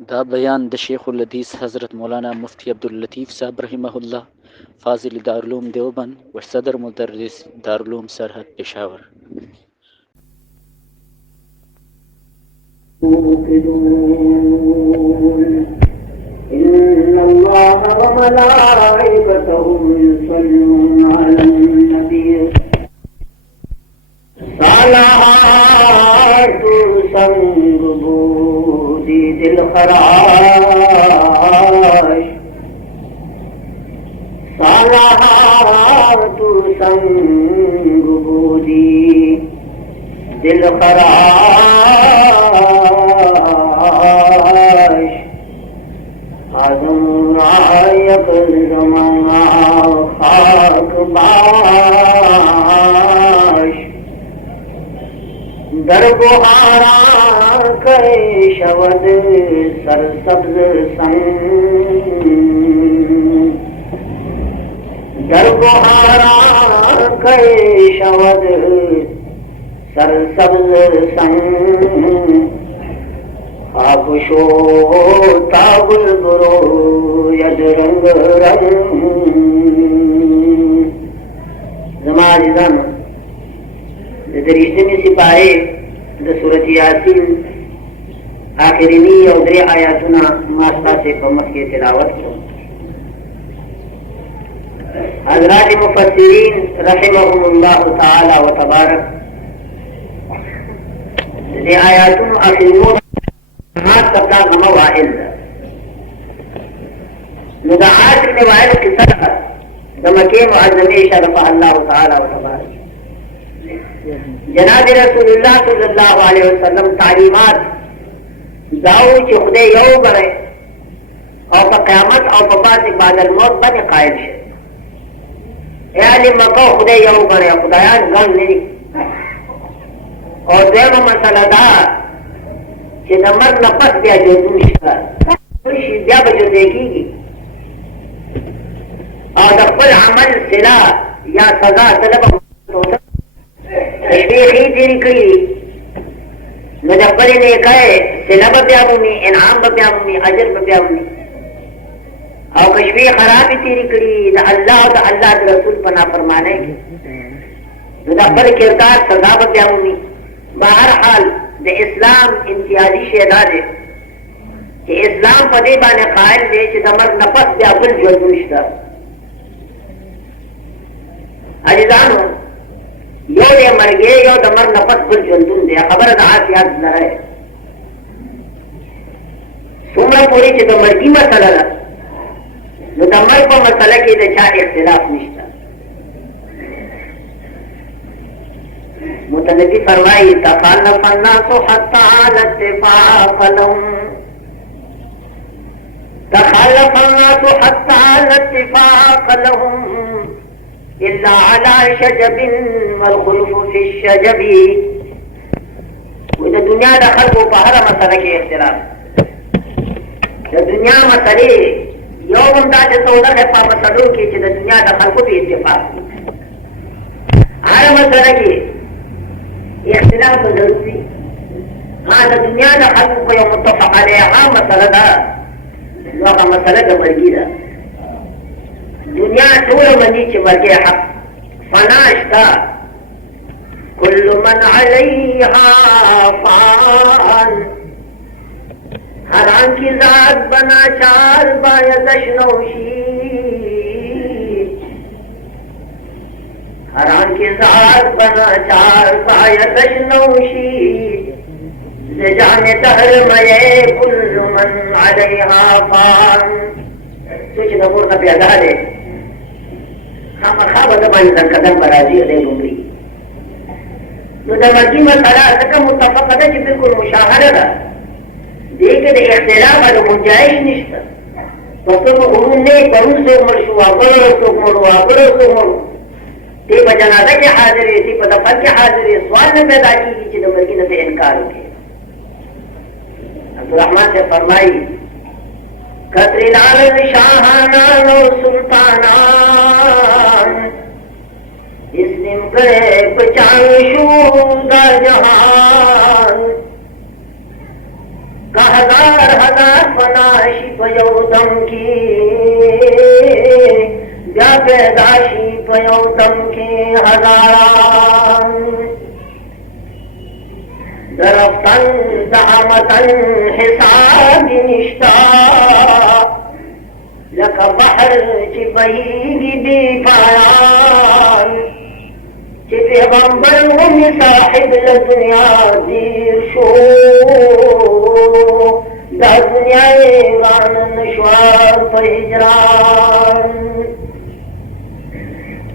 दा बयान द शेखुल हदीस हज़रत मौलाना मुफ्ती अब्दुल लतीफ़ साहब रहिमहुल्लाह फ़ाज़िल दारुल देवबंद व सदर मुदर्रिस दारुल सरहद पेशावर। إن الله وملائكته يصلون على النبي صلوات سنبودي دل خراش صلوات سنبودي دل خراش आज़म नायक ज़माना खाक बाश दरगुहारा करे शवद सरसब्ज संग दरगुहारा करे शवद सरसब्ज संग आकुशो ताबुल गुरो यद रंग रंग जमाजिदान दरिश्तनी सिपाहे द सूरत यासीन आखिरी और दरे आयातुना मास्ता से पमत के तिलावत को हज़रात मुफस्सिरीन रहिमहुमुल्लाह तआला व तबारक दे आयातुन आखिरी करता गमा वाहिल मुदाआत ने वाहिल की सदका दमके मुअज़्ज़मी शरफ़ अल्लाह तआला व तबारक जनाब रसूलुल्लाह सल्लल्लाहु अलैहि वसल्लम तालीमात दाऊ च खुदे यौ करे और क़यामत और बाद बादल मौत बने कायल है यानी मको खुदे यौ करे खुदायान गन नहीं और देव मसला दा कि नमर नफस दिया जो दूसरा दिया जो देखेगी और कुल अमल सिला या सजा तलब तशरीही तेरी कई मुजफ्फर ने कहे सिला बब्यामुनी इनाम बब्यामुनी अजर बब्यामुनी और कश्मी खराबी तेरी करी अल्लाह रसूल पना फरमाने मुजफ्फर किरदार सजा बब्यामुनी बहरहाल द इस्लाम इम्तियाजी शेदार है कि इस्लाम पदे बाने कायल दे कि दमर नफस या कुल जो दुष्टा अजीजान यो दे मर गए यो दमर नफस कुल जो दुन दे खबर दात याद न रहे सुमरा पूरी कि दमर की मसला न दमर को मसला की दे छा इख्तिलाफ निश्ता मुतनबी फरमाई तखल्लफ अन्नासु हत्ता अला इत्तिफाक लहुम तखल्लफ अन्नासु हत्ता अला इत्तिफाक लहुम इल्ला अला शजबिन वल खुल्फ फी शजबी वो दुनिया दखल को पहरा मसला के इख्तिलाफ दुनिया मसले यौम दाद सौदा है पाप सदो की दुनिया दखल को भी इत्तिफाक हर मसला की इख्तिलाफ जरूरी हाँ तो दुनिया का हक को यह मुत्तफक अलैह हाँ मसला था लोग का मसला का मर्जी था दुनिया टूल मनी च मर्गे हक फनाश था कुल्लु मन अलैहा फान हर आन की जात बना चार बायदश नौशी हराम की जात बना चार पायतश नौशी जाने दहर मये कुल्लु मन अलैहा फान कुछ नबूर का प्यादा है हम खाब दबानी तक कदम बराजी दे लूंगी मुतमक्की मसला तक मुत्तफक है कि बिल्कुल मुशाहरा देखे दे इख्तिलाफ है गुंजाइश निश्चित तो को उन्होंने करूं से मरशुआ करो तो मरो ते जनाजा के हाजिर थी पदफर के हाजिर सवाल ने पैदा की चिदम्बर से इनकार हो गया अब्दुर्रहमान से फरमाई कत्रिलाल शाहाना नो सुल्ताना इसलिम करे पचान शूदा जहान का हजार हजार फनाशी पयोदम की पैदाशी पयोदम के हजारान दरफ्तन दामतन हिसाब निष्ठा लक बहर चिपही दी पायान चिपैगंबर उम साहिब ल दुनिया दीर शो दा दुनिया गानन श्वार पहिजरान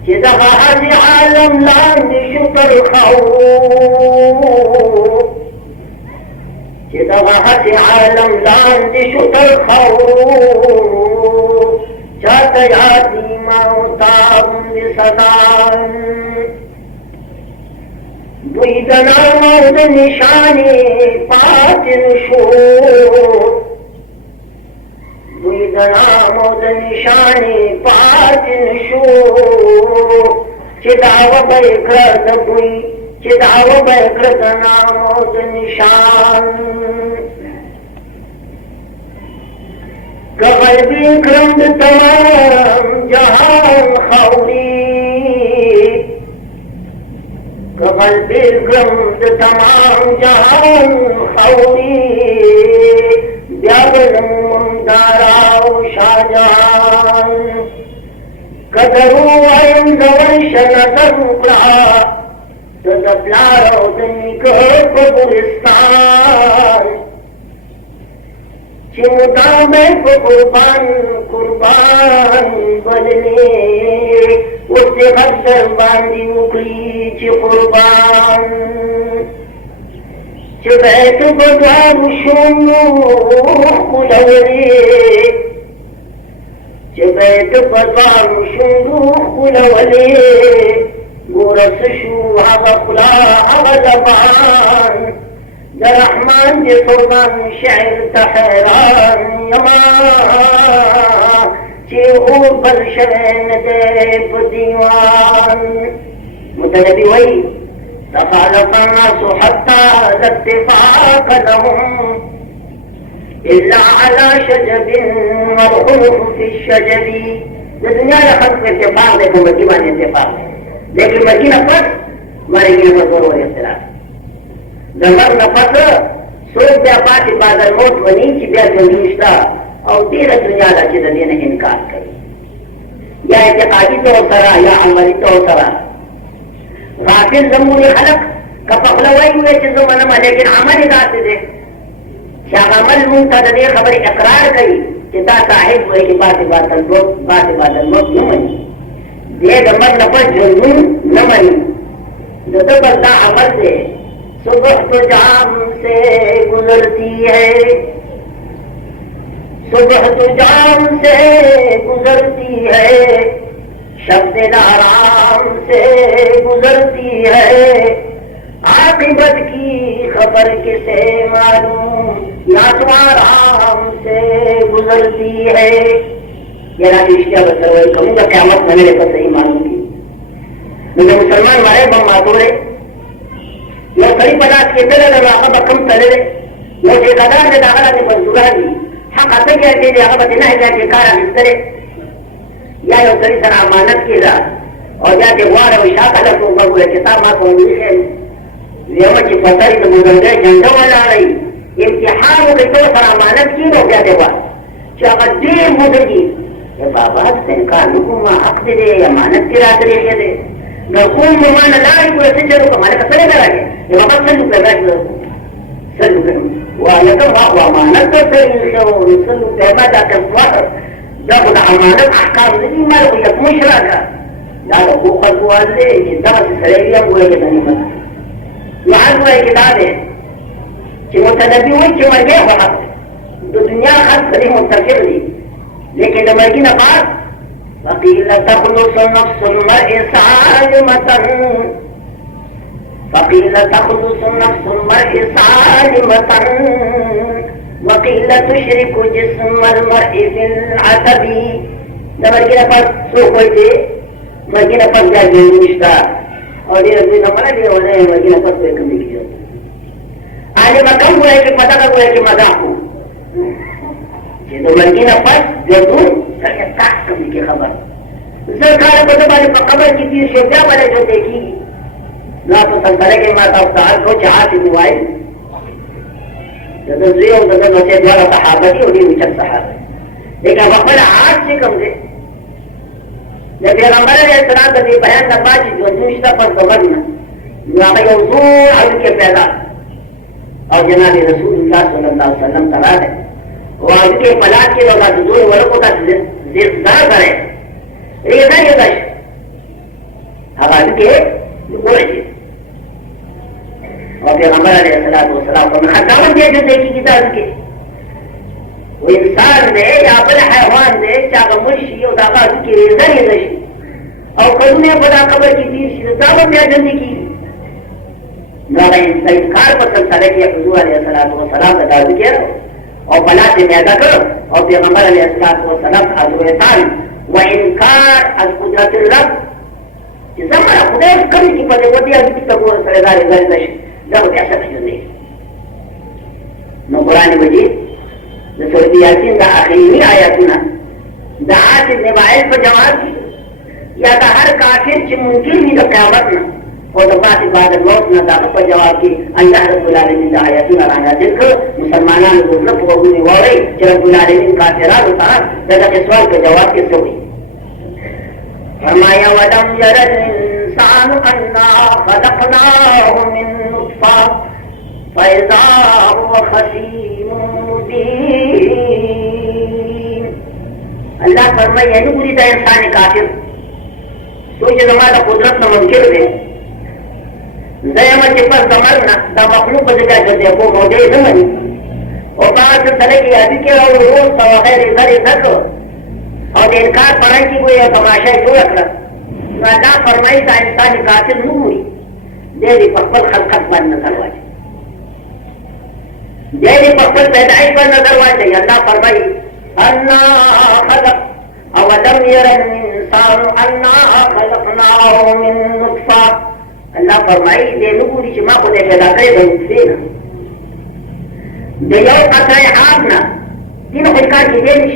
चिदगा हज आलम लांद शुक्र खाओ चिदगा हज आलम लांद शुक्र खाओ चाहत यादी माउताम सदान दुईदना मौद निशाने पातिन शो दुईदना मौद निशाने पातिन शो चिदाव बैक्रद बुई चिदाव बैक्रद नामौद निशान कबल विक्रम तमाम जहान खौरी कबल विक्रम तमाम जहान खौरी ब्यागन मुमदाराव शाहजहान कदरू आयम दवंश नदर उकड़ा तदबलारो दनी के कब्रिस्तान चिंता में कुर्बान कुर्बान बदले उससे हदर बांधी उखली च कुर्बान चबैत बदारू शोंगो कुलवरे चबैत बदारू शोंगो कुलवरे गोरस शू हवा खुला हवा जबान दरहमान जे फौदान शहर तहरान यमा चे ओ बलशैन दे दीवान मुतनबी वही तखालफ الناس حتى الاتفاق لهم إلا على شجب والحروف في الشجب الدنيا خلق اتفاق देखो मदीना में اتفاق लेकिन मदीना पर मरेगी पर और इख्तिलाफ दमर नफस सोच व्यापार इबादत मौत बनी की बेजुनिश्ता और तेरा दुनिया का चीज़ देने इनकार करी या इत्तेकादी तो सरा या अमली तो सरा गाफिल जम्मूरी खलक का पहलवाई हुए चीज़ों मन में लेकिन अमल इदात दे क्या अमल मुंतद दे खबर इकरार करी चिता साहिब हुए की बात इबादत मौत न मनी दे दमर नफस जुनून न मनी जो तो बंदा अमल दे सुबह तो जाम से गुजरती है सुबह तो जाम से गुजरती है शब्द आराम से गुजरती है आखिरत की खबर किसे मालूम या तो आराम से गुजरती है ये राशिया कहूँगा क़यामत में मेरे को सही मालूम की मुझे मुसलमान मारे बम मातोड़े यो खरी पदार्थ के तेरे लगा बकम तले यो जे कदार ने दाखला ने बंदुरानी हक आते के जे हक बतना है जे कारा मिस्त्रे या यो खरी सरा अमानत की ला और या जे वार और शाखा को बगुए किताब मा को लिखे ये मच पतारी तो मुदंगे झंडो वाला रही इम्तिहान के तो सरा अमानत की रो क्या देवा चाहते मुदगी ये बाबा से का हुकुम हक दे अमानत की रात दे नकुम मान लाई को ऐसे चलो हमारे कसरे करागे ये बाबा सल्लू कर रहा है सल्लू कर वो यकम वो अमानत तो सल्लू कहमा जाकर वाह जब अमानत अहकाम नहीं मार को यक मुशरा का यार वो खल को वाले ये दवा से सरेगिया हुए के नहीं मत यहाँ हुआ किताब है कि मुतनबी हुई कि मर गया वहाँ तो दुनिया हर करी मुंतकिल ली लेकिन जब मरगी ना बात فقيل تخلص نفس المرء سالمة فقيل تخلص نفس المرء سالمة وقيل تشرك جسم المرء في العتب مرگina pas sokoyte مرگina pas jaage nishta और ये भी नंबर है और ये مرگina pas पे कमी की आलिम कम हुए कि पता का हुए कि मजाक हो ये तो लड़की ना पस जो दूर सके ताक करने की खबर सरकार को तो बारे खबर की थी शेजा वाले जो देखी ना तो संतरे के माता उस्ताद को चाह थी मोबाइल जब जियो बदल होते द्वारा सहाबती उन्हीं उचक सहाबत लेकिन वक़्त आज से कम से जब पैगंबर अलैहिस्सलाम का ये बयान करवा कि जो दुनिया पर खबर ना यहाँ पे उसूल हल के पैदा और जनाब रसूलुल्लाह सल्लल्लाहु अलैहि वसल्लम करा है वो आज के पलाट के लोग दूर वर्गों का जिरदार करे रेजा ये दश अब आज के बोले और पैगंबर अलैहिस्सलाम को खदावत दिया जो देखी किताब के वो इंसान दे या बल हैवान दे चाहे मुर्शी और दागा की रेजा ये दश और करुणे बड़ा खबर की थी दावत दिया जल्दी की मेरा इंकार पर चलता कि हुजूर अलैहिस्सलाम का दावा किया और बला से पैदा करो और पैगंबर अलैहिस्सलाम का एहसान व इनकार अल कुदरत रब जमा खुदा कभी की पदे वो दिया कि तब वो सरेदार दश जब ऐसा नहीं होने नो कुरान मजीद सूरत यासीन का आखिरी आयत ना दात निवाइल पर जवाब की या का हर काफिर च मुमकिन नहीं तो क़यामत ना और तो बात इबादत मौत ना दावत पर जवाब की अल्लाह रब्बुल आलमीन का आयत ना राना जिसको मुसलमानों को रब को बुनी वाले रब्बुल आलमीन का तेरा होता दादा के सवाल के जवाब के सो फरमाया वलम यरल इंसान अन्ना खलकनाहु मिन नुत्फा फइज़ा हुवा खसीमुन मुबीन अल्लाह फरमाया ये पूरी तरह इंसान काफिर तो ये जमाना कुदरत में मुमकिन है ज़यम के पर समझना दा मखलूक बजगा कर देखो मोदे समझ और बात चले कि अभी के और रोज सवाल इधर इधर और इनकार पढ़ाई की कोई तमाशा जो रखना ना फरमाई का इंसान काफिर नहीं हुई देरी पक्कल खलकत पर नजर वाले देरी पक्कल पैदाइश पर नजर वाले अल्लाह फरमाई अल्लाह खलक अवलम यरल इंसान अन्ना खलकनाहु मिन नुत्फा अल्लाह फरमाई दे नुकुरी ची माँ को दे पैदा करे दे उठसे ना दे यो कतरे आप ना तीनों खिलकार की दे निश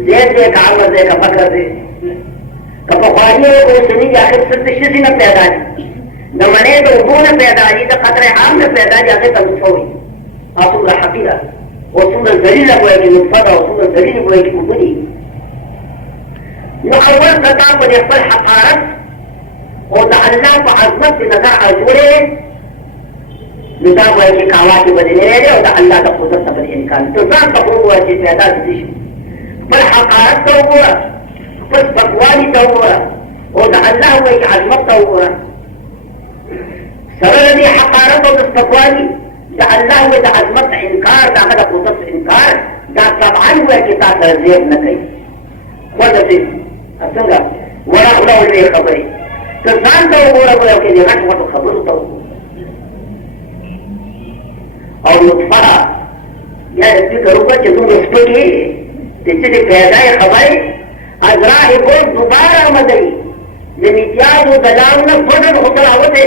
ज़ेर दे कागज़ दे का बकर दे कपवारियों को सुनी जाकर सत्य न पैदा जी न मने तो वो न पैदा जी तो खतरे आम न पैदा जाके तब छोड़ी आसूर हकीरा और सूरज जलील हुए कि मुफदा और सूरज जलील हुए कि मुफदी वो अव्वल सता को देख पर हकारत और अल्लाह को अज़मत से नजर अजूरे निकाह हुए कि कावा के बदले रहे और अल्लाह का कुदरत का बदले इनकार तो सब पकड़ो हुआ कि पैदा दिश पर हकारत तो हुआ पर बकवाली तो हुआ और अल्लाह हुआ कि अज़मत तो हुआ सरल दी हकारत और बकवाली अल्लाह हुए तो अज़मत का इनकार दाखिल कुदरत से इनकार दा तबान हुआ कि ता तरजेब न कही खुद से असंगा वरा उड़ा उड़े खबरें तो जान तो वो रहा के लिए हट मत खबर तो और मुतफा या इसकी जरूरत है तुम उसको की जिससे पैदा है खबर अजरा है वो दोबारा मदई जमीतियाज वो दलाल में फजल होकर आवते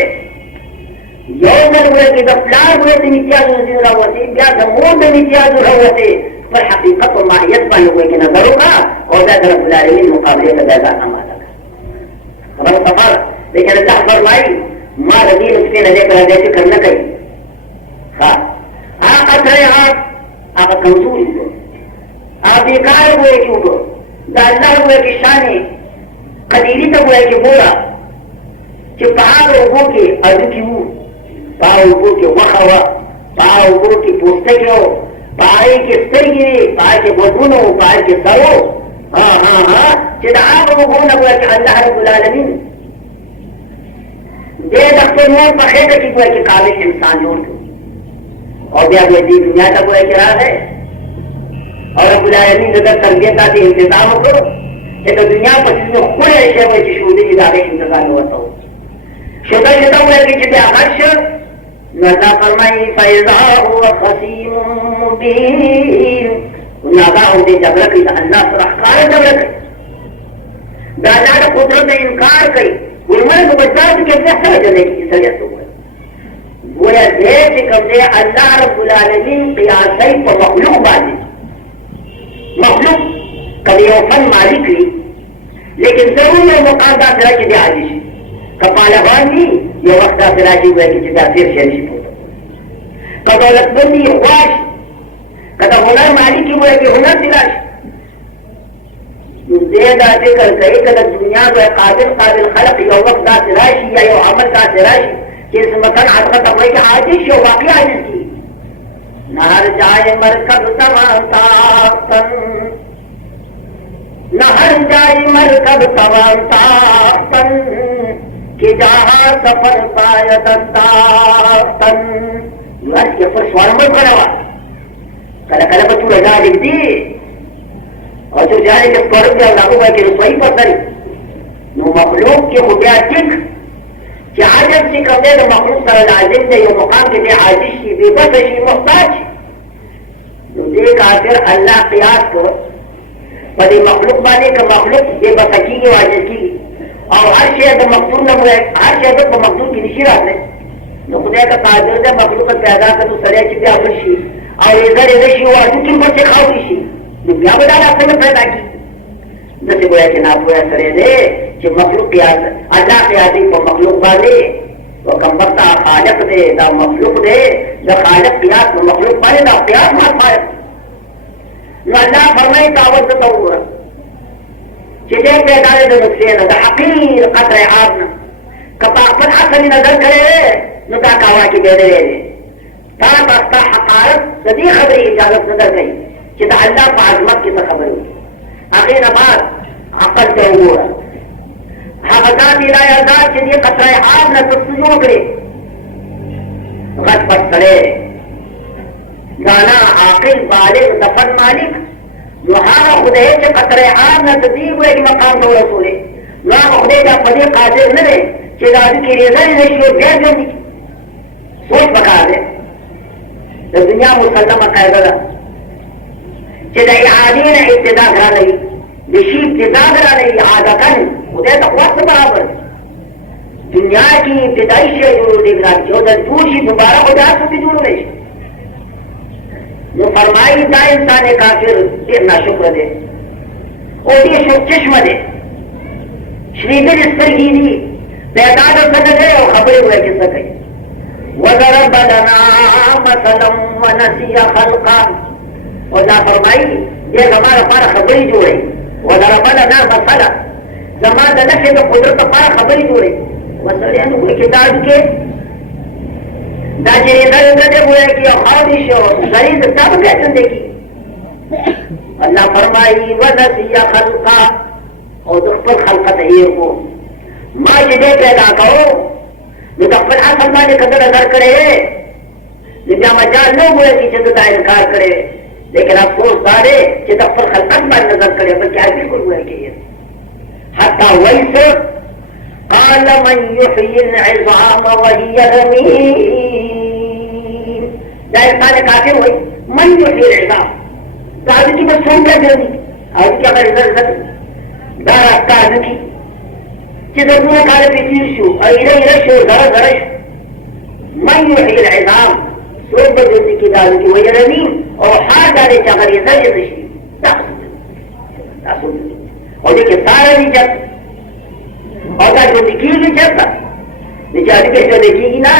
यौमन हुए कि दफलार हुए जमीतियाज नजीर आवते या जमूर जमीतियाज आवते पर हकीकत और माहियत पर हुए कि नजरों का और ज़रा बुलाने मुकाबले का ज़्यादा हमारा खबर सफर लेकिन अल्लाह फरमाई माँ रजील उसके नजर पर जैसे करना कही हाँ आकत है आप कमजोरी को आप बेकार हुए क्यों को अल्लाह हुए कि शानी कदीरी तो हुए कि बोला कि पहाड़ उगो के अजू की वो पाव उगो के वखवा पाव उगो की पोस्ते के हो पाए के स्तर गिरे पाए के बदूनो पाए के सरो हाँ हाँ हाँ चिदाब उगो न हुआ कि अल्लाह रब्बुल आलमीन दे दफ्तर में पखेड़ की हुआ कि काबिल इंसान जोड़ दो और क्या हुआ दी दुनिया तक हुआ कि राह है और रब्बुल आलमीन जब तरबियत का इंतजाम को ये तो दुनिया पर जिसमें खुले ऐसे हुए कि शूदी की दावे इंतजार होता हो शुदा शुदा हुआ कि जिसे आकर्ष नज़ा फरमाई फैज़ा हुआ खसीम मुबीन नज़ा होते जबरक अल्लाह से रहकार जबरक दादा कुदरत ने इनकार करी उन्होंने तो बच्चा के कैसे समझने की सरियत हो गोया दे कि कमरे अल्लाह रब्बुल आलमीन क़ियासई पर मखलूक बांधे, मखलूक कभी फन मालिक ली लेकिन जरूर ये मुकाम दाखिला की दे आजिश कपालवान भी ये वक्त दाखिला की हुआ कि जिदा फिर शरीफ होता का दौलतमंदी ख्वाश कदा हुनर मालिक की हुआ कि हुनर दिलाश दे दाते कर गए कदा दुनिया में काबिल काबिल खलक यो वक्त दाखिलाशी या यो अमल दाखिलाशी कि इस मकान आदत हुआ कि आजिश यो वाकई आजिश की नहर जाए मरकब तमाता नहर जाए मरकब तमाता कि जहाँ सफर पायदंतास्तन आज के ऊपर स्वर मत बनावा कल कल को तू रजा लिख दी और तू जाने के स्वर पे लागू हुआ कि रसोई पर तरी नो मखलूक के मुताबिक कि आजत से कमरे तो मखलूक का लाजिम है ये मुकाम के लिए आजिश की बेबस है मुहताज तो देख आखिर अल्लाह क़ियास को पर मखलूक बाने का मखलूक बेबस की आजिश की और हर शे तो मकदूर न हुए हर शे तो मकदूर की निशिरात है तो खुदा का ताजुर्बा मखलूक पैदा कर तो सरे की अमरशी और इधर इधर शी हुआ किन पर से खाओ शी दुनिया बता आपने में पैदा की जैसे गोया कि ना गोया सरे दे कि मखलूक क़ियास अल्लाह क़ियासी को मखलूक बाने वो कमबख्ता खालिक दे दा मखलूक दे दा खालिक क़ियास में मखलूक बाने दा क़ियास मार पाए अल्लाह फरमाए दावत तो हुआ चीजें पैदा दे नुकसान दा हकीर कतरे आदम कपा पर असली नजर करे नुता कावा की दे दे ता बस्ता हकारत सदी खबरी इजाजत नजर गई कि अल्लाह पाजमत की खबर हुई आखिर बात अकल से हुआ हक़दात इलायादात के लिए कतरे आदम न सुजू करे गत पर करे गाना आकिल बालिग दफन मालिक वहाँ खुदे के कतरे आम न तदीब हुए कि मकाम दो रसूले वहाँ खुदे का पदे कादिर न दे कि राजी की रेज़ा ही नहीं हो गया जो सोच बका दे तो दुनिया मुसलम कायदा कि नहीं आदि ने इब्तिदा करा नहीं दिशी इब्तिदा करा नहीं आदकन खुदे तक वक्त बराबर दुनिया की इब्तिदाई से जो देखना जो दूसरी दोबारा हो जाए तो भी दूर नहीं जो फरमाई दा इंसान काफिर के ना शुक्र दे और ये शुभ चश्म दे श्रीधर इस पर ही नहीं पैदा कर सकते और खबरें हुए किस सके वज़रब लना मसलम व नसिया खल्का और ना फरमाई ये हमारा खबरी जो है वज़रब लना मसला जमा दना के तो कुदरत पर खबरी जो है मसले कोई किताब के दाजे इधर उधर हुए कि ख्वाहिश हो शरीर सब के जिंदगी अल्लाह फरमाई वनसिया खल्का और दुखपर खल्कत है को मां जिदे पैदा करो दुखपर असल माने कदर नजर करे दुनिया में जान न हुए कि जिद का इनकार करे लेकिन अफसोस दारे कि दुखपर खल्कत पर नजर करे पर क्या बिल्कुल हुए कि हत्ता वैसे قال من يحيي العظام وهي رميم ذلك قال كافر हुई من يحيي العظام قال की बस सुन क्या देनी आज क्या कर इधर दारा काज की जिधर वो काले पे तीसु और इधर शो जरा من يحيي العظام सोच देनी की दाल की वही रमीम और हाथ डाले चाकर इधर ये और देखिए सारा भी जब और जो दिखेगी जब निचारी के जो देखेगी ना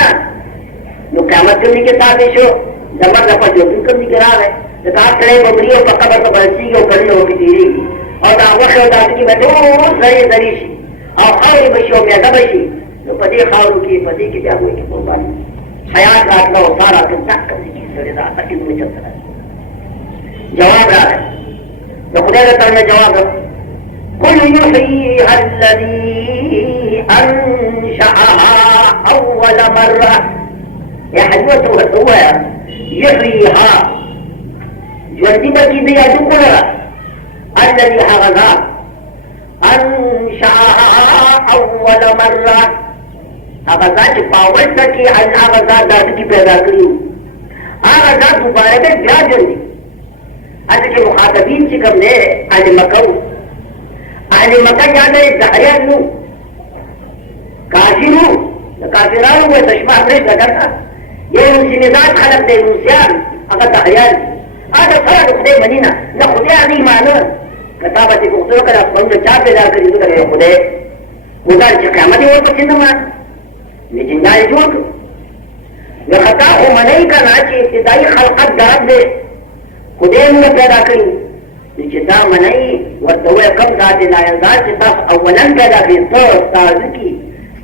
वो क़यामत करने के साथ ऐसो जबर जबर जो तुम करने के रहा है तो काट करे बमरी और पक्का पर बरसी के करने होगी तेरी और दावत और दादी की बैठो जरी जरी सी और हर बच्चों में जब सी तो पति खाओ की पति की क्या हुई की कुर्बानी हयात रात का सारा तुम तक करने की सरेदा तक में चलता है जवाब रहा है तो खुदा का तरह जवाब रहा कुल युहयीहा अल्लज़ी अंशअहा अव्वल मर्रा या हजवत हुआ युहयीहा ज्वलती की भी अदु कुलरा अल्लज़ी हग़ज़ा अंशअहा अव्वल मर्रा हग़ज़ा की पावर तक की हग़ज़ा दाद की पैदा करी हग़ज़ा दोबारा में ब्याह जल्दी आज के मुखातबीन से कम ने आज मकाऊ आने मक्का जाने दहरिया नू काफिरू काफिरान हुए चश्मा हमने करता ये उनसी मिजाज खलक दे रूसियान अगर तहयार आधा फरा खुदे मनीना न खुदे आदि मानो कताबती को खुदे कर अपन चार पैदा कर दी करे खुदे उधर से क़यामत वो तो सिंध में लेकिन जाए जोक ये खता हो मनाई का नाची इब्तिदाई खलकत दरद दे खुदे ने पैदा करी निश्चिता मनाई व दवे कम जाते लायदार से ताफ अवलन पैदा की तो ताज़की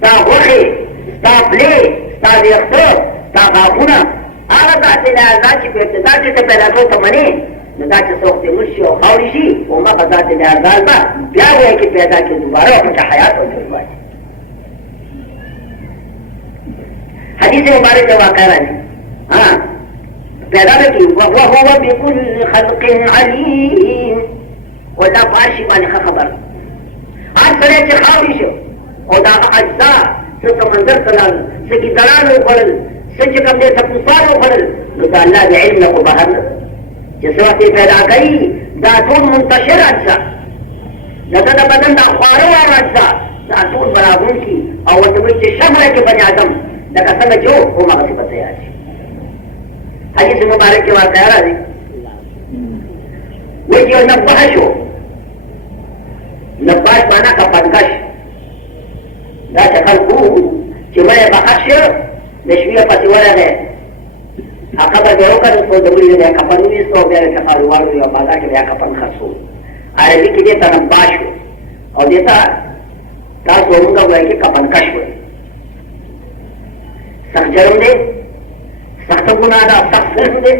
ता वखे ता प्ले ता देखतो ता बाबुना आगा जाते लायदार से इब्तिदा से पैदा तो तमने नदाचे सोखते मुर्शी और खावरिशी वो मा जाते लायदार बा क्या हुआ कि पैदा की दोबारा अपनी हयात हो गई हदीस मुबारक जवाब कह रहे हैं हाँ पैदा की वह बिकुल खल्क़िन अलीम वदा पाशी माने खबर आज सरे के खाविश और दा अज्जा से समंदर तलाल से की दलाल पड़ल से के कम दे तकुसार पड़ल तो अल्लाह के इल्म को बाहर जिस वक्त पैदा करी दातून मुंतशिर अज्जा नदा बदन दा खारो और अज्जा दातून बरादून की और वो तो शहर के बने आदम लगा संग जो वो मां से बताया हदीस मुबारक के बाद कह रहा है वो जो नब्बाश हो नब्बाश माना का पदकश दा चकल को चिमरे बखश नशविया पतिवरा है अखबर जोरो कर तो दबरी ने कपन भी सो गया कपन वालो या बाजा के या कपन खसो अरबी के देता नब्बाश हो और देता ता सोरूंगा वो कि कपन कश हो सख्जरम दे सख्त गुनादा सख्त सिर्फ दे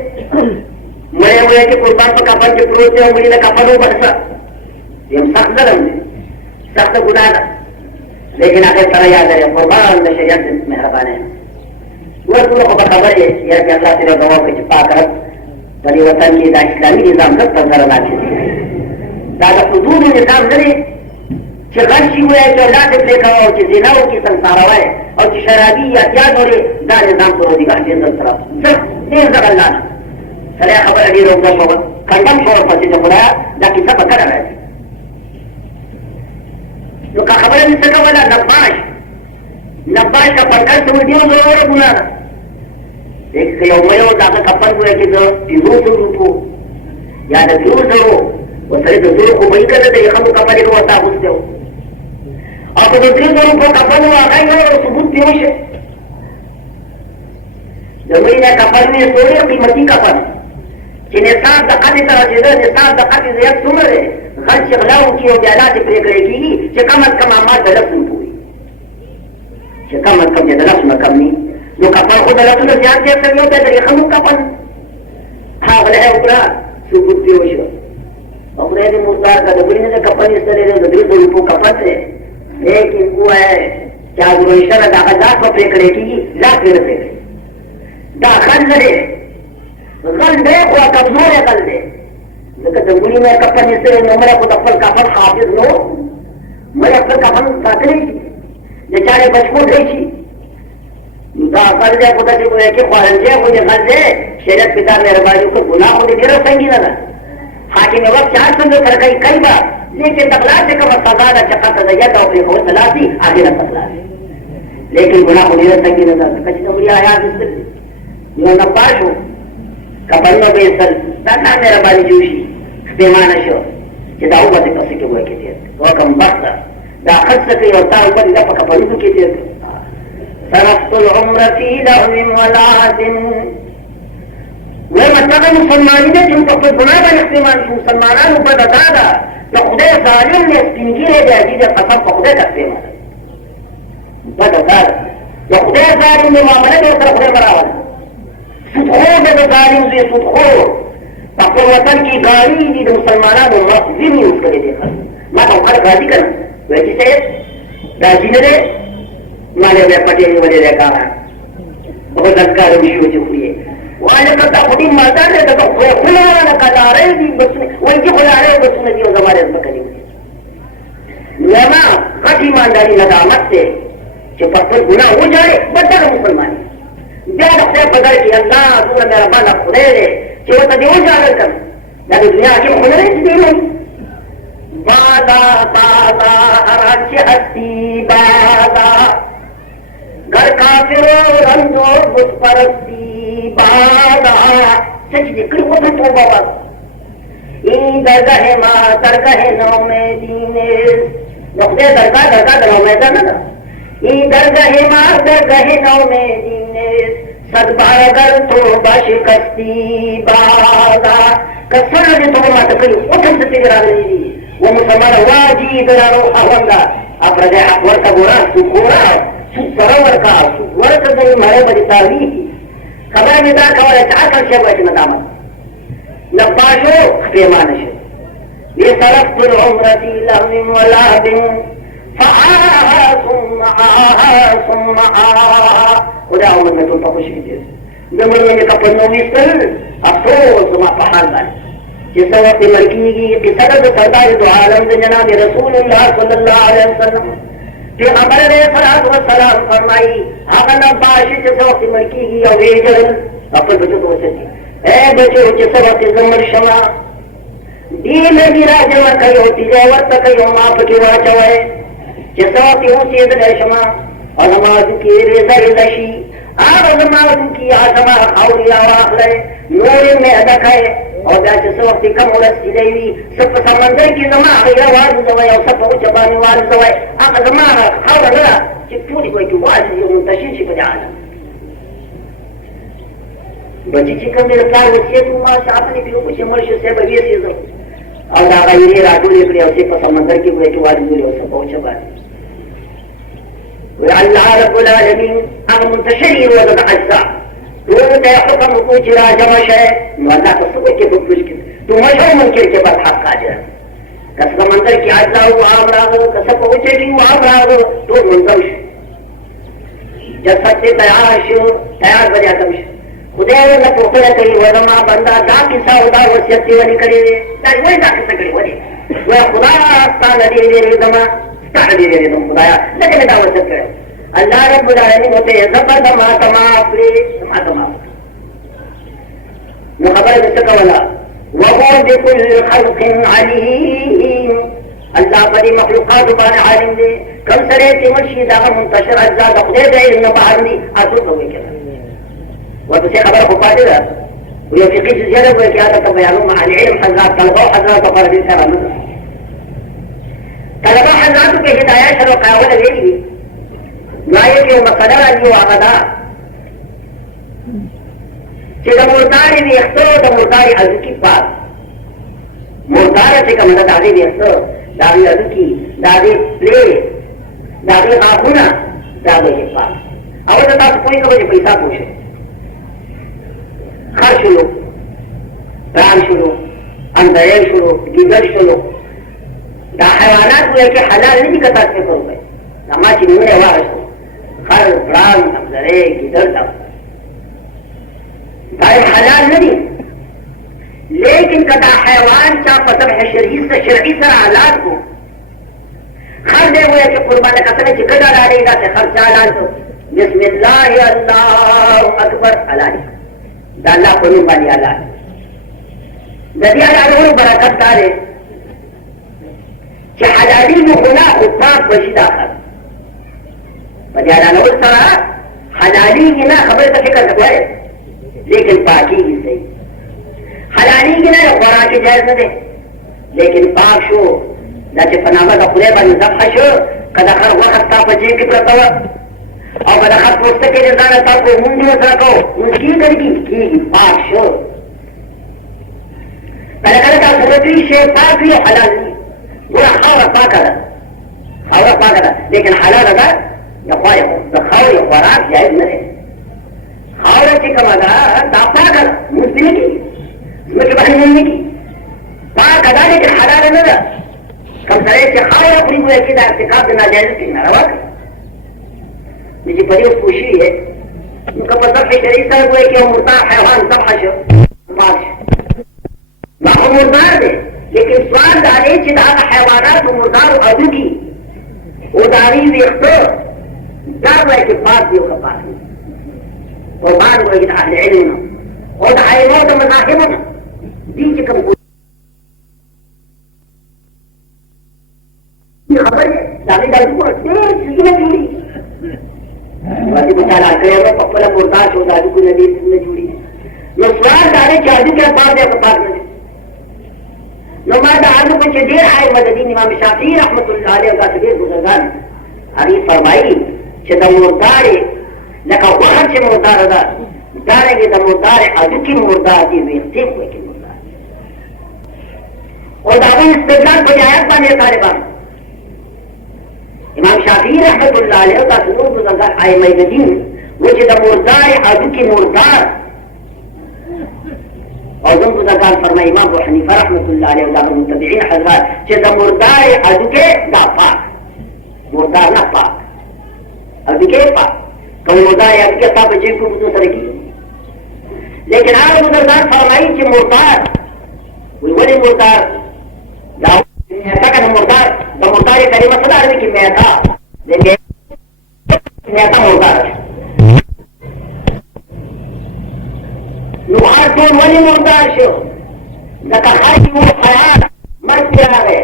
मरे हुए के कुर्बान पर कपन के प्रोते हो मुझे कपन हो बरसा ये सख्त जरम दे सख्त गुनादा लेकिन आखिर तरह याद है कुर्बान दे शरीयत मेहरबान है वो पूरा को खबर है ये कि अल्लाह तेरे गवाह को छिपा कर तरी वतन की दा इस्लामी निजाम का तंजर ला के दादा हुदूद निजाम दे कि गलती हुए जो लाद लेकर और कि जिनाओं की संसार है और कि शराबी या क्या जोड़े दार निजाम को दिखा के अंदर तरफ सिर्फ तीन जगह लाना सरे खबर अभी रोक दो सोबत कंडम छोड़ पर से बुलाया ताकि सब कर रहा है तो का खबर नहीं सका वाला नब्बाश का पंकज तो वीडियो जरूर बुला एक के उमयो दादा कपन हुए कि जो दिलो तो रूपो या दूर जरो वो सरे तो दूर को वही कर दे हम कपड़े को बता उससे और तो दूसरे दोनों को कपन हुआ गई और सबूत पेश है जमीन ने कपन में सोने कीमती कपन कि निसाब दकाती तरह से निसाब दकाती से सुन रहे घर से खिलाओ की और ज्यादा से प्रे करेगी कि कम अज कम आमार गलत सुन हुई कि कम अज कम गलत सुन कम नहीं वो कपन को गलत सुन ध्यान से कर लो तो हम कपन हाँ बोले है उतना सबूत पेश है और ये मुर्दार का दबरी ने कपन इस तरह से दबरी बोल को कपन है लेकिन वो है क्या गुरु ईश्वर दाखिल को प्रे करेगी लाख रुपए दाखिल करे गल दे वो कमजोर है गल दे लेकिन दबरी में कपन इस तरह नंबर को दफल कपन हाफिज लो मैं अक्सर कपन साथी बेचारे बचपन रही दाखिल दे को तो वो है कि ख्वाहिश है मुझे गल दे शरीयत पिता मेहरबानी को गुनाह को दे संगी ना हाकिम वक्त चार संग कर कई बार लेकिन तकलार से कम सजा चक्का तजयत और बहुत तलाशी आगे न तकलार लेकिन गुनाह को नहीं संगी नजर कच्ची तो मुझे आया ये नब्बाश हो कपन में बेसल दादा मेरा बारी जूशी बेमान शो कि दाऊ बातें कसे के हुए के थे वो कम बख्त दाखिल सके और ताऊ पर इधर कपन को के थे सरफ्तुल उम्र फी लहविन वलादिन वे मतलब मुसलमानी ने जिनको कोई गुनाह का इस्तेमाल मुसलमानों ऊपर बताया तो खुदे जालिम ने स्पिंगी है जैसी जब कसम को खुदे करते हैं बता तो खुदे जालिम ने मामले में उतर खुदे बराबर सुखों में तो जालिम से सुखों अपने वतन की गाड़ी दी तो मुसलमानों ने मस्जिद यूज करे देखा मैं तो हर गाड़ी कर वैसे से राजी ने माने वे पटेल वाले देखा बहुत दस्कार विश्व चुकी वाले कथा खुदी माता ने तो खुला वाला कथा रही थी वही जो खुला रहे हो उसने दियो हमारे अंदर करी लेना कठी ईमानदारी नदामत से जो पत्थर गुनाह हो जाए बच्चा का मुसलमान जब से बदल की अल्लाह तू मेरा बना खुदे रे कि वो तो हो जाए कर मैं दुनिया के खुले नहीं बादा बादा राज्य हस्ती बादा घर काफिरो रंजो बुत परस्ती बादा सच जिक्र वो भी तो बाबा इन दरगाह मां दरगाह नौ में दीने नौकरे दरगाह नौ में जाना ना इन दरगाह मां दरगाह नौ में दीने सदबागर तो बाशिकस्ती बादा कसर ने तो मत करी उठन से तिगरा रही वो मुसलमान वाजी दरारो आवंगा अपने अकबर का गोरा सुखोरा सुसरवर का सुवर का नहीं मरे बजतावी खबर में दा खबर चाकर से बैठ नदामत नबाशो बेमानश ये सरफ तुल उम्रती लहम वला बिन फआहा सुम्मा उदा उम्र में तुम पकुश कीजिए जमने ने कपनो मिस्तर अफसोस मा पहाड़ जिस वक्त लड़की की किसद सरदार दो आलम जनाब रसूलुल्लाह सल्लल्लाहु अलैहि वसल्लम पैगंबर ने सलात व सलाम फरमाई आका नबाश जिस वक्त लड़की की अवेजल अपन बच्चों को से ए बच्चों जिस वक्त जमर शमा दीन गिरा जमा कयो तिजावर तक यो माप की वाचवे जिस वक्त ऊंची दे शमा और नमाज की रेजा रेजाशी आवाज नमाज की आसमा औलिया वाखले नूर में अदा है और जिस वक्त कम उलट देवी सब समंदर की जमा आवाज दवाई और सब ऊंचा पानी वाल दवाई आका जमा हाउ रहा कि पूरी कोई की वाज जो मुंतशिर से बजाना बच्ची चिकन मेरे प्यार वसियत हुआ आपने भी कुछ मर्श से बगिए से और आगा ये राजू ले लिया उसे समंदर की कोई की वाज जो सब ऊंचा पानी अल्लाह रब्बुल आलमीन अन मुंतशिर व तअज्जा तो ते हुक्म को चिरा जमश है अल्लाह को सब के बुझ के तो मशो मुनकर के बाद हक का जा कसम मंदिर की अज्जा हो आमरा हो कसम पहुंचे की आमरा हो तो मुंतश जब सत्य तैयार बजा तमश खुदा ने पोखरे कोई वरमा बंदा जा किसा उदा वसियत वाली करे ताई वही जा किसा करे वही वो खुदा ता नदी रे दमा ताड़ी रे तुम खुदाया लेकिन दावत करे अल्लाह रब्बुल आलमीन होते जबर दमा तमाफरे तमा न खबर है इसका वाला वहो बिकुल खल्किन अलीम अल्लाह बड़ी मखलूकात बारे आलिम दे कम सरे की मुर्शिदा मुंतशिर अज्जा बखदे दे इन बाहरनी आदत हो गई क्या वो तो से खबर हो पाते रहा वो ये फिक्र ज्यादा हुआ क्या था बयानों में इल्म हजरत तलबा हजरत को फर्ज से रहमत तलबा हजरत के हिदायत शरो कावल लेगी लाये के मसला लियो आगदा कि मुर्दारी भी अख्तर तो मुर्दारी अजुकी पास मुर्दार से कम दादी भी अख्तर दादी अजुकी दादी प्ले दादी आखुना दादी के पास अब तो कोई को पैसा पूछे खर्च लो प्राण शुरू अंदर शुरू गिजर शुरू दा हैवानात को लेके हलाल नहीं कहता से करो भाई नमाज नहीं है वाह खर प्राण अंदर गिजर तक भाई हलाल नहीं लेकिन कदा हैवान का पसंद है शरई से हालात को खर दे हुए कि कुर्बान कसम चिकड़ा डालेगा से खर्चा डाल दो बिस्मिल्लाह अल्लाह अकबर हलाल दाला कोई बानी आला दरिया डालो बरकत डाले कि हलाली में होना उत्पाद बशीदा कर बरिया डालो सारा हलाली की ना खबर तो फिक्र हुआ है लेकिन पाकी ही सही हलाली की ना खुरा की जायज दे लेकिन पाक शो जैसे पनामा का खुले बन जब शो कदा खर वक्त का बजे की प्रतवा और कदा खर पुस्तक के जाना था को मुंडी में रखो मुश्किल करगी की पाक शो कदा कदा का सुरती शे पाक भी हलाल पूरा खावा पाक लेकिन हलाल अगर या खाए तो खाओ या खुराक जायज न है खाओ से कमागा दापा कर मुश्किल की इसमें बाहर मिलने की पाक अदा लेकिन हलाल न कम सरे से खाओ अपनी को की दार से का बिना जायज की नरवा मुझे बड़ी खुशी है उनका पता है शरीर साहब हुए कि मुर्दा हैवान सब हशो पास ना मुर्दार दे लेकिन स्वाद डाले चिदा हैवानात मुर्दार अदू की उदारी व्यक्त दावा के पास भी होगा पास और बाद में इधर अहले इल्म और दायमों तो मज़ाहिब दीज कम खबर है दादी दादी को तेज सीखने की ताला करे पप्पला मुर्दार हो दादी को नदी में जुड़ी नो स्वार दाने चादू के पास दे पता नहीं नो मा दादू को देर आए मददी इमाम शाफी रहमतुल्लाह अलैह का देर बुजुर्गान हरी फरमाई कि द मुर्दार लका वहर से मुर्दार दा दाने के द मुर्दार अदू की मुर्दार दी वे ठीक हुए की मुर्दार और दावी इस्तेदलाल बजाया पाने तालिबान इमाम शाफी रहमतुल्लाह अलैह का सुनूर बुजुर्गान आए मदीन वो द मुर्दार अदू की मुर्दार और तुम बुजुर्गान फरमाए इमाम अबू हनीफा रहमतुल्लाह अलैह का मुतबईन हजरत कि द मुर्दार अदू के दा पाक मुर्दार ना पाक अदू के पाक कौन मुर्दार अदू के पाक बच्चे को बुजुर्ग तरकी लेकिन आज बुजुर्गान फरमाई कि मुर्दार वही मुर्दार दाऊ ऐसा का मुर्दार द मुर्दार ये करीम मसला अरबी की मैता लेकिन मैता मुर्दार नुहार वली मुर्दार शो लका खाई वो हयात मर गया है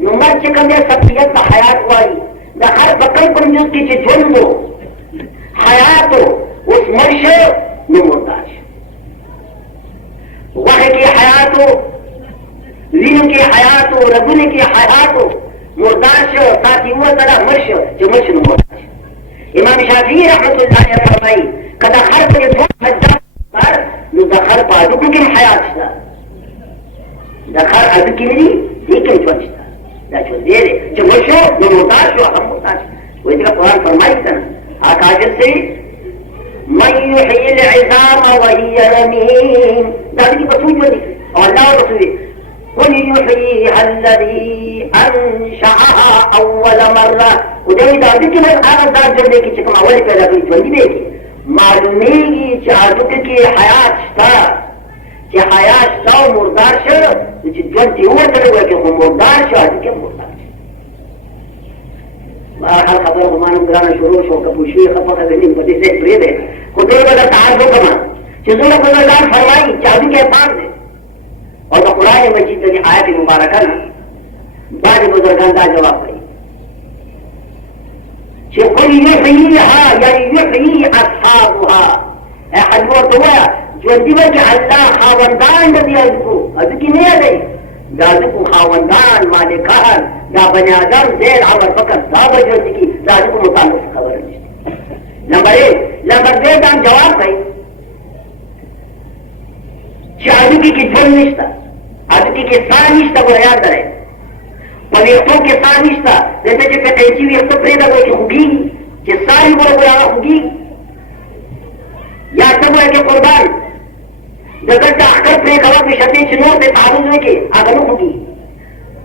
नु मर के कम सतियत हयात वाली न हर बकल पर जिसकी चे जोन दो हयात उस मर्श नु मुर्दार वह की हयात लीन की हयात रबुल की हयात मुर्दार शो साथी वो तला मर्श जो मर्श नु मुर्दार इमाम शाफी रहमतुल्लाह अलैह फरमाई कदा हर पर जो हज्जा पर दखल पादू की हयात था दखल अद की नहीं लेकिन पहुंचता ना जो दे रे जो मशो जो मुताश हो हम मुताश वो इसका कुरान फरमाई था आकाश से मन युहील इज़ाम व हिय रमीम दादी की बसू जो दी और अल्लाह बसू कुल युही अल्लज़ी अंशअहा अव्वल मर्रा उदय दादी की मैं आवाज जोड़ने की चिकमा अव्वल पैदा की जोड़ी देगी मालूमेगी चादुक की हयात था कि हयात था मुर्दार शर जंती हुआ चले हुए कि वो मुर्दार शर के मुर्दार हर खबर हमारे कराना शुरू शो का पूछी खबर है नहीं बड़ी से प्रिय है खुद ही बड़ा तार हो कमा चीजों ने बुजुर्गान फरमाई चादू के पास है और तो कुरान मजीद में आयत मुबारक है ना बाद बुजुर्गान का जवाब है कुल युहीहा यानी युही अस्हाबुहा ए हजवर तो है जो दिवर के अल्लाह खावंदान दे अजको अज की नहीं है दादू खावंदान मालिकान दा बनी आदम जेल अमर फकत दा वजह की दादू को मुताल्लिक खबर है नंबर 1 नंबर 2 दाम जवाब भाई चादू की जोन निष्ठा आदू की सान निष्ठा को याद रहे पवेक्तों के साथ निष्ठा जैसे कि कैसी व्यक्तो प्रेदा को होगी कि सारी को बुलाना होगी या सब है कि कुर्बान जगत का आकर प्रे खबर की शर्तें चुनौर से तारुज में के आगन होगी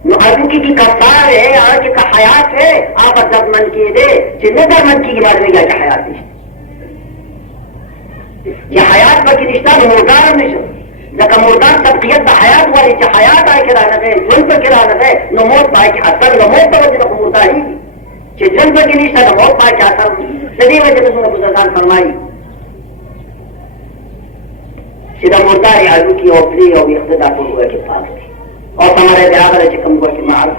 नो आदू की कफ्तार है आज का हयात है आप अदब मन किए दे जिन्नतर मन की इलाज में गया कि हयात निष्ठा ये हयात पर की निष्ठा मुर्दार निष्ठा जब मुर्दार तबकियत हयात वाली हयात आए किराना है जुन पर किराना है नो मौत पाए के असर नो मौत पर वजह को मुर्दा ही कि जुन पर की निष्ठा नो मौत पाए के असर सदी वजह से बुजुर्गान फरमाई सीधा मुर्दा है आलू की ओपली और इख्तिदा को हुआ के पास और हमारे बराबर है कम हुआ के मार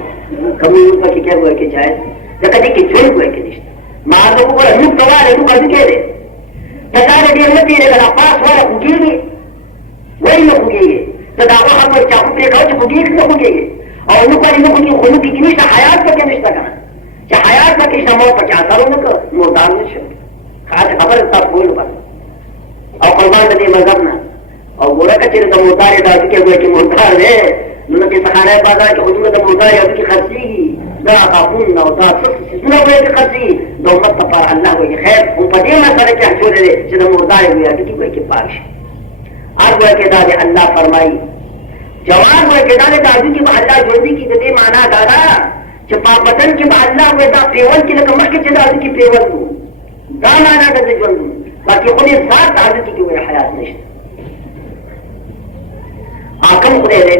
कम हुआ के क्या हुआ के जाए जब कभी की जुन हुआ के निष्ठा मार लोगों को रुक गवा रे रुक कभी के दे तजारे दी अल्लाह तेरे का पास वाला हुकीमी वही लोग होंगे तो दावा हम पर चाकू पे खाओ तो होंगे लोग होंगे और उन पर लोगों की खुलू की निष्ठा हयात पर क्या निष्ठा करना चाहे हयात पर किसी मौत पर क्या करो ना मुर्दार में शब्द खास खबर तब बोल पर और कुर्बान नदी मजहब ना और गोरा कचरे तो मुर्दार दादी के हुए कि मुर्दार है उन्होंने के सखाना बाजार के हुजूर तो मुर्दार है उसकी खर्ची दा काफून ना होता सुना हुए कि खर्ची दो मत पर अल्लाह हुए खैर वो पदे ना करे क्या छोड़ दे जिन्हें मुर्दार हुए कि हुए के पास आज वह के दादे अल्लाह फरमाई जवाब वह के दादे दादी की अल्लाह जोड़ी की दे माना दादा जब पापतन के अल्लाह हुए दा पेवन की लकमश के दादी की पेवन दू दा माना दे जोन दू बाकी खुद साथ दादी की हुए हयात नहीं आकम खुदे दे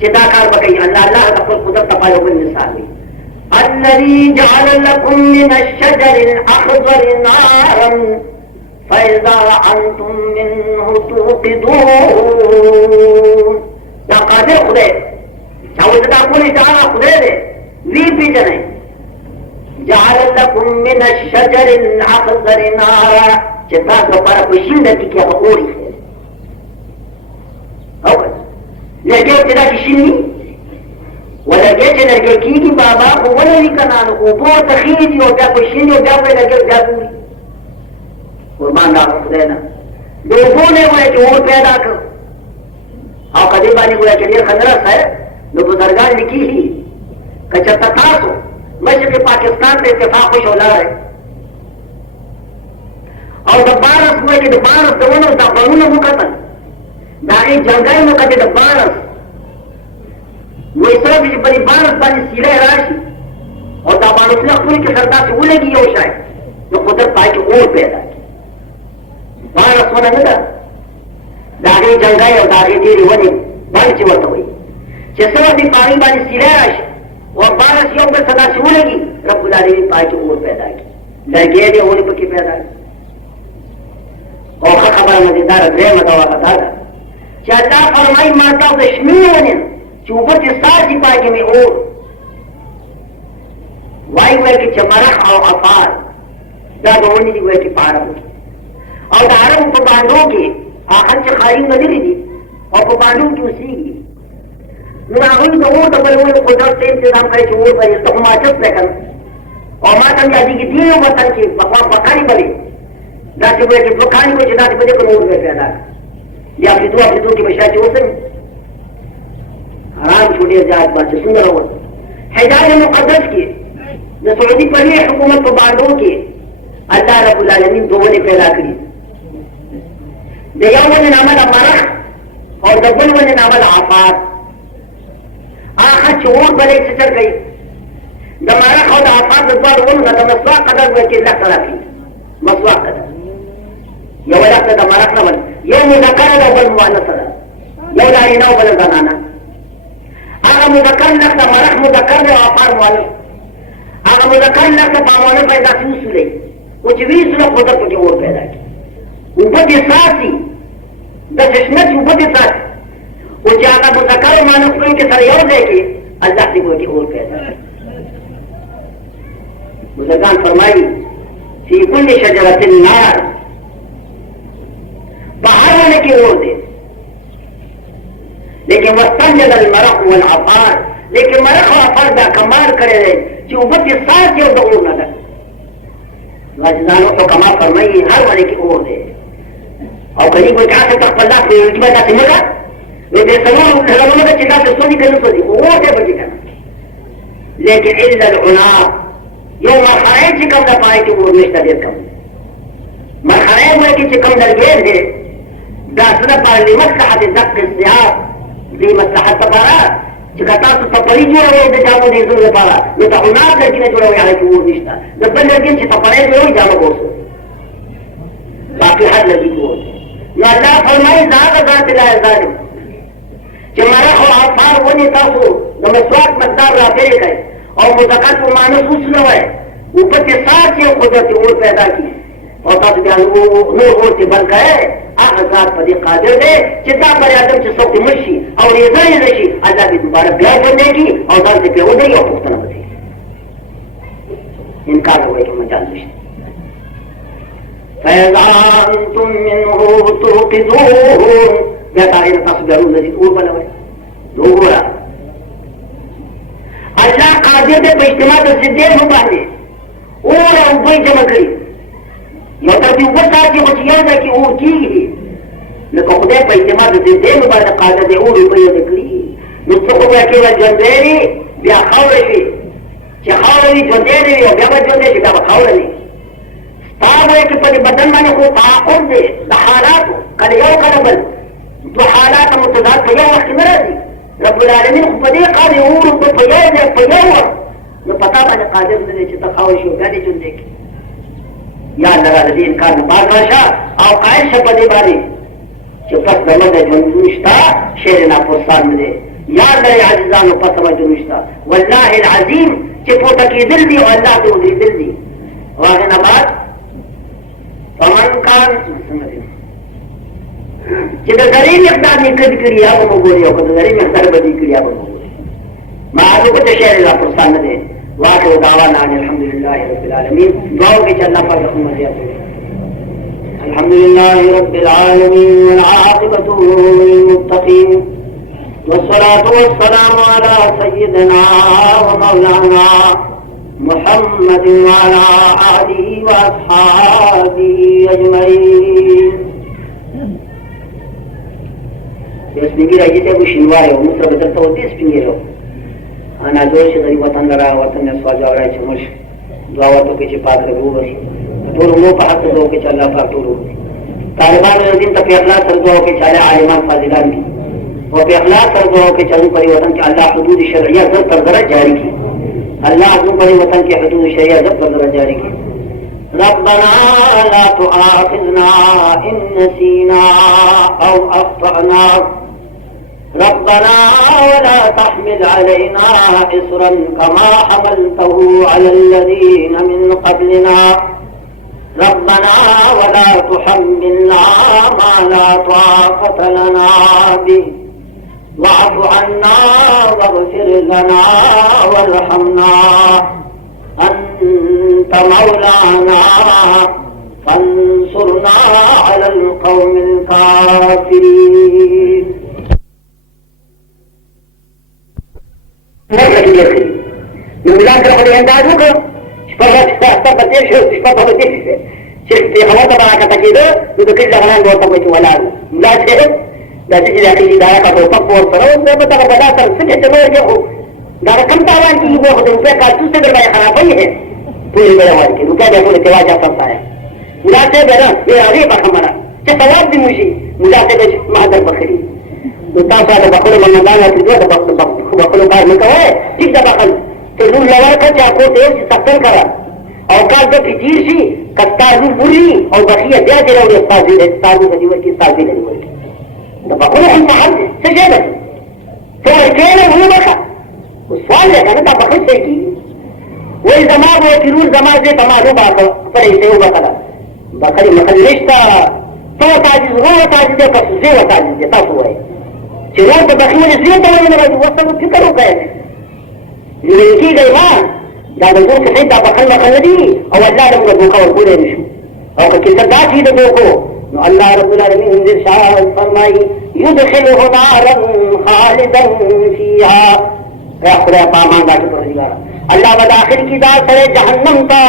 चिताकार बकई अल्लाह अल्लाह का कुदरत तफायो बन निसाली अल्लज़ी जअल लकुम मिनश-शजरिल अख़ज़र नारन फैज़ा अंतुम मिन्हु तुक़िदून या कादिर खुदे चाहे इसका पुलिस चाहा खुदे दे वी भी जने جعل لكم من الشجر الأخضر نارا چې تاسو لپاره په شین لرګي کې هغه اور ایښی دی او لرګی چې داسې شین وي ولرګی چې لرګی کېږي بابا خو ونه وي که نه نو اوبو ته خېږي او بیا په شین وي او بیا به یې لرګی بیا ګوري قربان راغله خدای نه د اوبو نه یې وایي چې اور پیدا کړ او که دې باندې ګویا چې ډېر خندره صاحب نو بزرګان لیکي که چېرته تاسو مشرق پاکستان ته اتفاق وشو ولاړی او د بارس وایي چې د بارس د ونو دا بڼونه مو کتل د هغې جنګی مو کتې د بارس وایي صرف چې په دې بارس باندې سیلی راشي او دا بارسونه خپل کې سر داسې ولګي یو شی نو قدرت پای کې اور پیدا کړي بارس ونه نه ده د هغې جنګی او د هغې ډېرې ونې بڼ چې ورته وایي چې څه وخت یې په هغې باندې سیلی راشي اور بارس یو بل ته داسې ولګي رب العالمین پای کې اور پیدا کړي لرګی دې ونې پکې پیدا کړي او ښه خبره مزیداره درېیمه دا واقع دا ده چې الله فرمایي ما تاسو د شنې ونې چې اوبه ترې ساتي پای کې مې اور وایي کې چې مرخ او افار دا به ونې دي وایي کې په عربو کې او د عربو په بانډو کې آخر چې ښارونه لرې دي او په بانډو کې اوسېږي نو هغوی د اور د بل ونو قدرت ته انتظام کوي چې اور به یې ته خو ماچس دی که نه او ما ته هم یادېږي دې وطن کې پخوا بکانې به وې داسې به چې دوه کاڼي به چې داسې په دې په اور به پیدا یا اپریدو کې به شاید چې اوسم حرام شو ډېر زیات باندې څنګه راووت حجاز مقدس کې د سعودي په لوی حکومت په بانډو کې الله رب العالمین دوه ونې پیدا کړي د یو ونې نامه ده مرخ او د بل ونې نامه ده عفار هغه چې اور به یې څه کوي د مرخ او د عفار د دواړو ونو نه د مسواک قدر به کې لښته راکړي مسواک قدر یو لښته د مرخ نه بل یو مذکره ده او بل مؤنثه ده یو نارینه او بل زنانه هغه مذکر لښته مرخ مذکر دی او عفار مؤنث هغه مذکر لښته په مؤنث باندې داسې وسولئ او چې ویسونه قدرت پکې اور پیدا کړي اوبه دې ساتي داسې شنه چې اوبه دې ساتي او چې هغه مذکر او مؤنث ویونکي سره یو ځای کې الله دې پکې اور پیدا کړي بزرگان فرمایي فی کل شجرة نار په هر ونه کې اور دی لیکن واستنجد المرخ والعفار لیکن مرخ او عفار دا کمال کړی دی چې اوبه دې ساتي او د اور نه ده واجدانو حکما فرمایي هر ونه کې اور دی او کله کوئی کاسه ته خپل لاس ویل کېږي داسې مګه نو دې څلورو لغمونه چې داسې سودي که نه سودي خو اور دی پکې که نه لیکن الا العناق یو مرخنی چې کوم ده په هغې کې اور نشته ډېر کم مرخنی وایي کې چې کوم لرګی دی دا څه دپاره لمصلحت دق الثياب دې مصلحت دپاره چې که تاسو ټپري جوړوئ د جامو د ایستلو لپاره نو د عناق لرګي نه جوړوئ هغې کې اور نشته د بل لرګي چې ټپری جوړوئ جامه به وسوځي باقي هر لرګي کې اور نو الله فرمایي زه هغه ذات لا ظالم چې مرخ او عفار ونې تاسو د مسواک مقدار رابېرې کړئ او مذکر په مؤنث وسولوئ اوبه ترې ساتي او قدرت اور پیدا کړي او تاسو بیا نور اور ترې بند کړئ هغه ذات په دې قادر دی چې دا بني ادم چې څوک مړ شي او ریزه ریزه شي الله دې دوباره بیا ژوندی کړي او ځان ته پرې ودرېږي او پوښتنه وکړي انکار نه وایي چې مجاز نشته فإذا أنتم منه توقظون بیا هغې نه تاسو بیا روزه دي اور بلوئ وګوره الله قادر دی په اجتماع د ضدینو باندې اور او اوبه یې جمع کړي یو طرف یې اوبه ساتي خو چې یو ځای کې اور کېږي لکه خدای په اجتماع د ضدینو باندې قادر دی اور اوبه یې کړي نو څه خو بیا کېږي ژوندی وي بیا خاوره وي چې خاوره وي ژوندی نه وي او بیا به ژوندی شي بیا به خاوره وي ستا وایي چې په دې بدن باندې خو تعاقب دی د حالاتو کله یو کله بل دوه حالات متضاد په یو وخت کې نه راځي رب العالمین خو په دې قادر اور په یو ځای په یو وخت نو په تا باندې قادر نه دی چې ته خاوره شي او بیا دې ژوندی کړي یا الله را د دې انکار نه باز راشه او قایل شه په دې باندې چې پس زموږ د ژوند نشته شعر ناپرسان نه دی یا الله عزیزانو پس توجه نشته والله العظیم چې پورته کېدل دي او الله ته ودرېدل دي او هغې نه بعد فمن کان چې د ذرې مقدار مې کډ کړي هغه به وګوري او که د ذرې مقدار بدي کړي هغه به وګوري معلومه ته شعر ناپرسان نه دی वाक़िअ दावाना अल्हम्दुलिल्लाहि रब्बिल आलमीन। दुआओं के चलना पर अल्हम्दुलिल्लाहि रब्बिल आलमीन वल आक़िबतु लिल मुत्तक़ीन वस्सलातु वस्सलामु अला सय्यिदिना व मौलाना मुहम्मद व अला आलिहि व अस्हाबिहि अजमईन। स्पिंगी राजी ते वो शिनवार है मुत्र बदलता होती स्पिंगी रो आना जोर से गरीब वतन लड़ा वतन ने स्वाजा और ऐसे मुश दुआवा तो के चिपात रे वो बसी तो रो पर हाथ दो के चला पर तो रो तालिबान ने दिन तक अखलास कर दुआ के चले आलिमान फाजिलान की और पे अखलास कर दुआ के चलू परिवर्तन के अल्लाह हुदूद शरइया जब तक जारी की अल्लाह हुदूद परिवर्तन के हुदूद शरइया जब तक जारी की। रब्बना ला तुआखिजना इन नसीना औ अख्तअना रब्बना वला तहमिल अलैना इसरन कमा हमलतहु अलल्लज़ीना मिन क़ब्लिना रब्बना वला तुहम्मिलना मा ला ताक़त लना बिहि वअफ़ु अन्ना वग़फ़िर लना वरहमना अंत मौलाना फंसुरना अलल क़ौमिल काफ़िरीन। Bilang kepada anda juga, supaya kita betul, supaya betul. Jadi kalau kita kata kita, itu kita jangan buat apa itu malah. Mudah saja. Jadi jika kita dah kata apa pun terus, kita betul betul terus kita boleh jauh. Dah kantaran ki ibu itu supaya kasus terbaik harap ini. Pulih berawal ki, lupa dia boleh wajah sampai. Mudah saja benar, dia hari berkamera. Setiap di musim, mudah saja mahadar berkhidmat. Utama ada bakul mengenal itu ada bakul baik mereka, tidak bakal. Terus lawan kerja aku dia sakit kara. Awal jab fitir si, kata buri, awal bakia dia dia orang stasi jadi mereka stasi jadi mereka. Dah bakul yang mahal, sejajar. So kerana mana mereka? Soal dia kan tak bakul segi. Woi zaman वो किरूर zaman से तमाशा बात पर ऐसे हो बता बकरी मकल रिश्ता तो ताजी वो ताजी दे पर से वो ताजी दे ताऊ है चलो तो बकरी ने से तो मैंने वो सब फिकर हो गए लेकिन गई मां जब जो के सही बकल मकल दी और अल्लाह ने उनको धोखा और पूरे निशु और किसी दास ही दो को अल्लाह रब्बुल आलमीन ने शाह फरमाई युदखिलहु नारन खालिदन फीहा या खुदा पामान बात कर दिया अल्लाह बदाखिल की दाल सरे जहन्नम का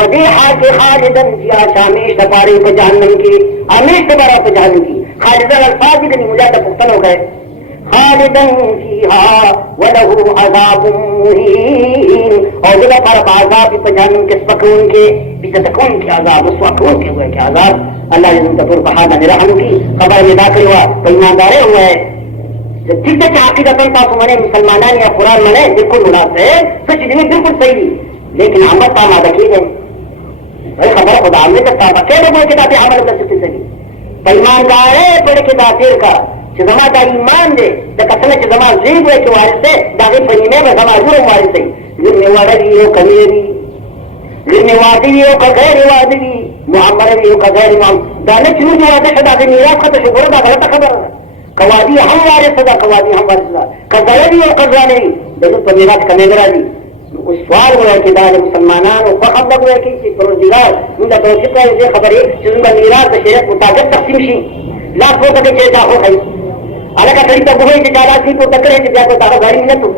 बदीहा के खालिदन किया शामिश सफारी को जहन्नम की हमेश दोबारा को जहन्नम की खालिदन अल्फाज की मुजाद पुख्तन हो गए खालिदन फीहा वलहु अज़ाबुम मुहीन और जब पर अज़ाब पे जहन्नम के सकून के बितकून के अज़ाब उस सकून के हुए के अज़ाब अल्लाह ने उनका पूरा बहाना रहम की खबर में दाखिल हुआ तो ईमानदार हुए ठीक है अकीदतन तासु मने मुसलमानान या कुरान मने बिल्कुल मुनासिब है सच नहीं बिल्कुल सही लेकिन अमल का मादा की है भाई खबर खुदा हमने तक के लोगों के दाते अमल कर सकते सही ईमानदार है पर के दाते का जमा का ईमान दे तो कसम से जमा जीव है के वारिस से दागे परिने में जमा रूह वारिस है जिन्ने वाला भी हो कमीरी जिन्ने वादी भी हो का गैर वादी भी मुअम्मर भी हो का गैर मुअम्मर दाने चुन जो वादे सदा के मीरास का तो शुक्र दा गलत खबर है कवादी हम वाले सदा कवादी हम वाले सदा कज़ाली और कज़ाली देखो पमीरात कनेगरा जी उस सवाल हुआ कि दाल मुसलमानान और फखर लग हुआ कि परवरदिगार उनका तो कितना ये खबर है कि उनका मीरास शरीयत मुताबिक तकसीम शी लाख को तक चेता हो गई अलग का तरीका वो है कि ज्यादा की को तक है कि ज्यादा दावा गाड़ी न तो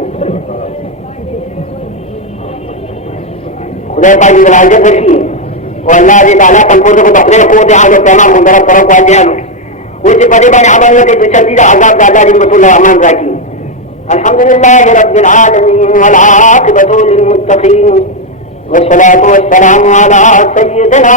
खुदा पाक की राज़ी रखी और अल्लाह ताला कंपोज़र को अपने को दे आगे पैमा मुंदरा करो को दे उसे बड़े बड़े अमल के दुचंदीदा आजाद दादा रहमतुल्लाह अमान राखी अल्हम्दुलिल्लाहि रब्बिल आलमीन वल आक़िबतु लिल मुत्तक़ीन वस्सलातु वस्सलामु अला सय्यिदिना